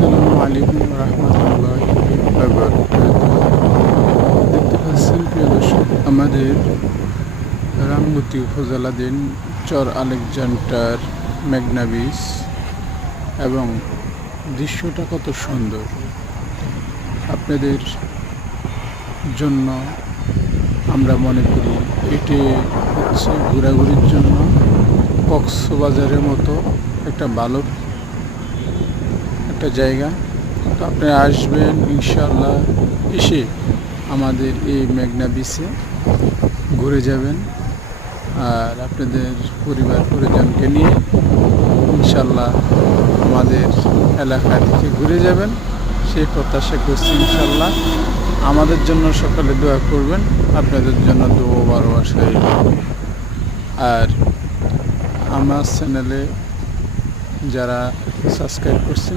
আসসালামু আলাইকুম রহমতুল্লাহি ওয়া বারাকাতুহু। দেখতে পাচ্ছেন প্রিয় দর্শক, আমাদের রামগতি উপজেলাধীন চর আলেকজান্ডার মেঘনা বীচ এবং দৃশ্যটা কত সুন্দর। আপনাদের জন্য আমরা মনে করি এটি হচ্ছে ঘোরাঘুরির জন্য কক্সবাজারের মতো একটা ভালো একটা জায়গা। তো আপনারা আসবেন ইনশাআল্লাহ, এসে আমাদের এই মেঘনা বিচে ঘুরে যাবেন আর আপনাদের পরিবার পরিজনকে নিয়ে ইনশাআল্লাহ আমাদের এলাকা থেকে ঘুরে যাবেন সেই প্রত্যাশা করছি। ইনশাআল্লাহ আমাদের জন্য সকালে দোয়া করবেন, আপনাদের জন্য দোয়া ভালোবাসা। আর আমার চ্যানেলে যারা সাবস্ক্রাইব করছেন